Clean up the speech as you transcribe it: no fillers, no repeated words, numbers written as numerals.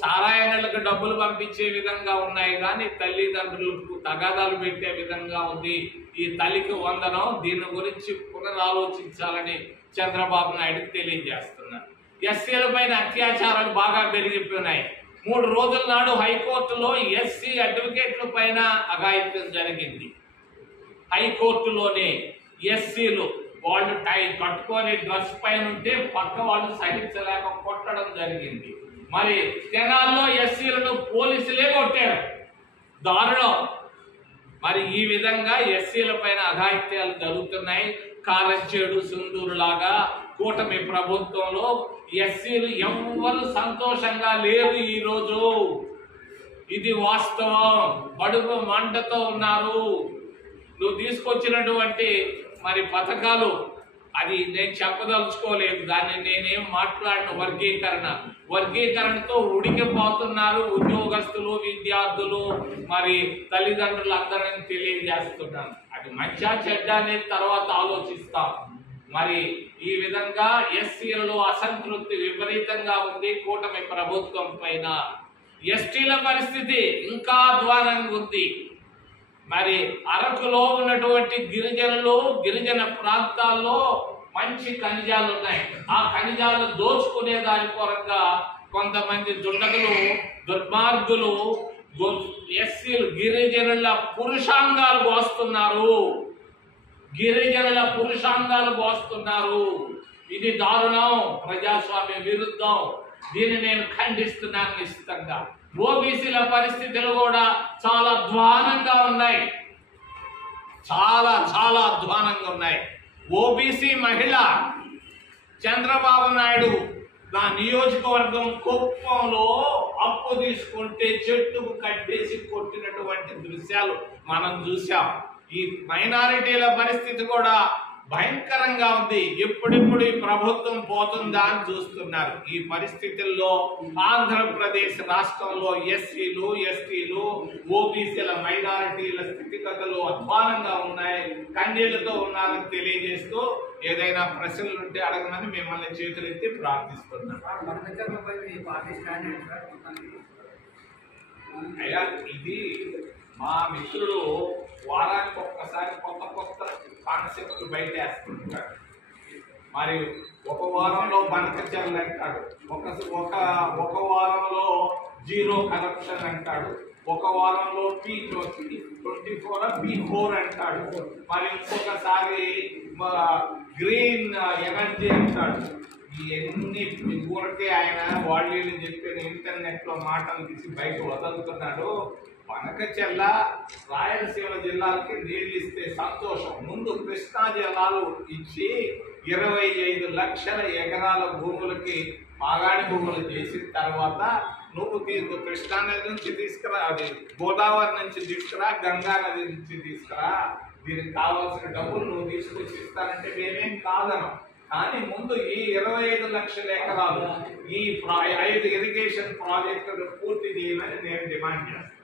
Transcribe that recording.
సారాయణలకు డబ్బులు పంపించే విధంగా ఉన్నాయి కానీ తల్లిదండ్రులకు తగాదాలు పెట్టే విధంగా ఉంది ఈ తల్లికి వందనం. దీని గురించి పునరాలోచించాలని చంద్రబాబు నాయుడుకి తెలియజేస్తున్నారు. ఎస్సీల పైన అత్యాచారాలు బాగా పెరిగిపోయినాయి. 3 రోజుల నాడు హైకోర్టులో ఎస్సీ అడ్వకేట్ల పైన అఘాయిత్యం జరిగింది. హైకోర్టులోనే ఎస్సీలు వాళ్ళు టై కట్టుకొని డ్రెస్ పైన ఉంటే పక్క వాళ్ళు సహించలేక కొట్టడం జరిగింది. మరి తెనాల్లో ఎస్సీలను పోలీసులే కొట్టారు, దారుణం. మరి ఈ విధంగా ఎస్సీల పైన అఘాయిత్యాలు జరుగుతున్నాయి. కారంచేడు సింధూరు లాగా కూటమి ప్రభుత్వంలో ఎస్సీలు ఎవ్వరు సంతోషంగా లేరు ఈరోజు. ఇది వాస్తవం. కడుపు మంటతో ఉన్నారు. నువ్వు తీసుకొచ్చినటువంటి మరి పథకాలు అది నేను చెప్పదలుచుకోలేదు, దాన్ని నేనేం మాట్లాడిన వర్గీకరణతో ఉడికిపోతున్నారు ఉద్యోగస్తులు, విద్యార్థులు, మరి తల్లిదండ్రులు అందరిని తెలియజేస్తున్నాను. అది మంచా చెడ్డ అనేది తర్వాత ఆలోచిస్తాం. మరి ఈ విధంగా ఎస్సీలలో అసంతృప్తి విపరీతంగా ఉంది కూటమి ప్రభుత్వం పైన. ఎస్టీల పరిస్థితి ఇంకా అధ్వానంగా ఉంది. మరి అరకులో ఉన్నటువంటి గిరిజన ప్రాంతాల్లో మంచి ఖనిజాలు ఉన్నాయి. ఆ ఖనిజాలు దోచుకునే దాని కొరగా కొంతమంది దుర్మార్గులు ఎస్సీలు గిరిజనుల పురుషాంగాలు పోస్తున్నారు. ఇది దారుణం, ప్రజాస్వామ్య విరుద్ధం. దీన్ని నేను ఖండిస్తున్నాను నిశ్చితంగా. ఓబీసీల పరిస్థితులు కూడా చాలా అధ్వానంగా ఉన్నాయి, చాలా అధ్వానంగా ఉన్నాయి. ఓబీసీ మహిళ చంద్రబాబు నాయుడు నా నియోజకవర్గం కుప్పంలో అప్పు తీసుకుంటే చెట్టుకు కట్టేసి కొట్టినటువంటి దృశ్యాలు మనం చూసాం. ఈ మైనారిటీల పరిస్థితి కూడా భయంకరంగా ఉంది. ఎప్పుడెప్పుడు ఈ ప్రభుత్వం పోతుందా అని చూస్తున్నారు. ఈ పరిస్థితుల్లో ఆంధ్రప్రదేశ్ రాష్ట్రంలో ఎస్సీలు, ఎస్టీలు, ఓబీసీల మైనారిటీల స్థితిగతులు అధ్వానంగా ఉన్నాయి, కన్నీళ్లతో ఉన్నారని తెలియజేస్తూ ఏదైనా ప్రశ్నలు ఉంటే అడగమని మిమ్మల్ని చేతులెత్తి ప్రార్థిస్తున్నాను. అయ్యా, ఇది మా మిత్రులు వారానికి ఒక్కసారి కొత్త కాన్సెప్ట్ బయటేస్తుంటారు. మరి ఒక వారంలో బనకచర్లు అంటాడు, ఒక వారంలో జీరో కరప్షన్ అంటాడు, ఒక వారంలో P24 అంటాడు, మరి ఇంకొకసారి గ్రీన్ ఎనర్జీ అంటాడు. ఇవన్నీ ఊరికే ఆయన వాళ్ళు చెప్పిన ఇంటర్నెట్ లో మాటలు తీసి బయట వదులుతున్నాడు. బనకచెర్ల రాయలసీమ జిల్లాలకి నీళ్ళు ఇస్తే సంతోషం. ముందు కృష్ణా జలాలు ఇచ్చి 25 లక్షల ఎకరాల భూములకి మాగాణి భూములు చేసిన తర్వాత నువ్వు కృష్ణా నది నుంచి తీసుకురా, అది గోదావరి నుంచి తీసుకురా, గంగా నది నుంచి తీసుకురా, దీనికి కావాల్సిన డబ్బులు నువ్వు తీసుకొచ్చి ఇస్తానంటే మేమేం కాదనం. కానీ ముందు ఈ 25 లక్షల ఎకరాలు ఈ 5 ఇరిగేషన్ ప్రాజెక్టులు పూర్తి చేయమని నేను డిమాండ్ చేస్తాను.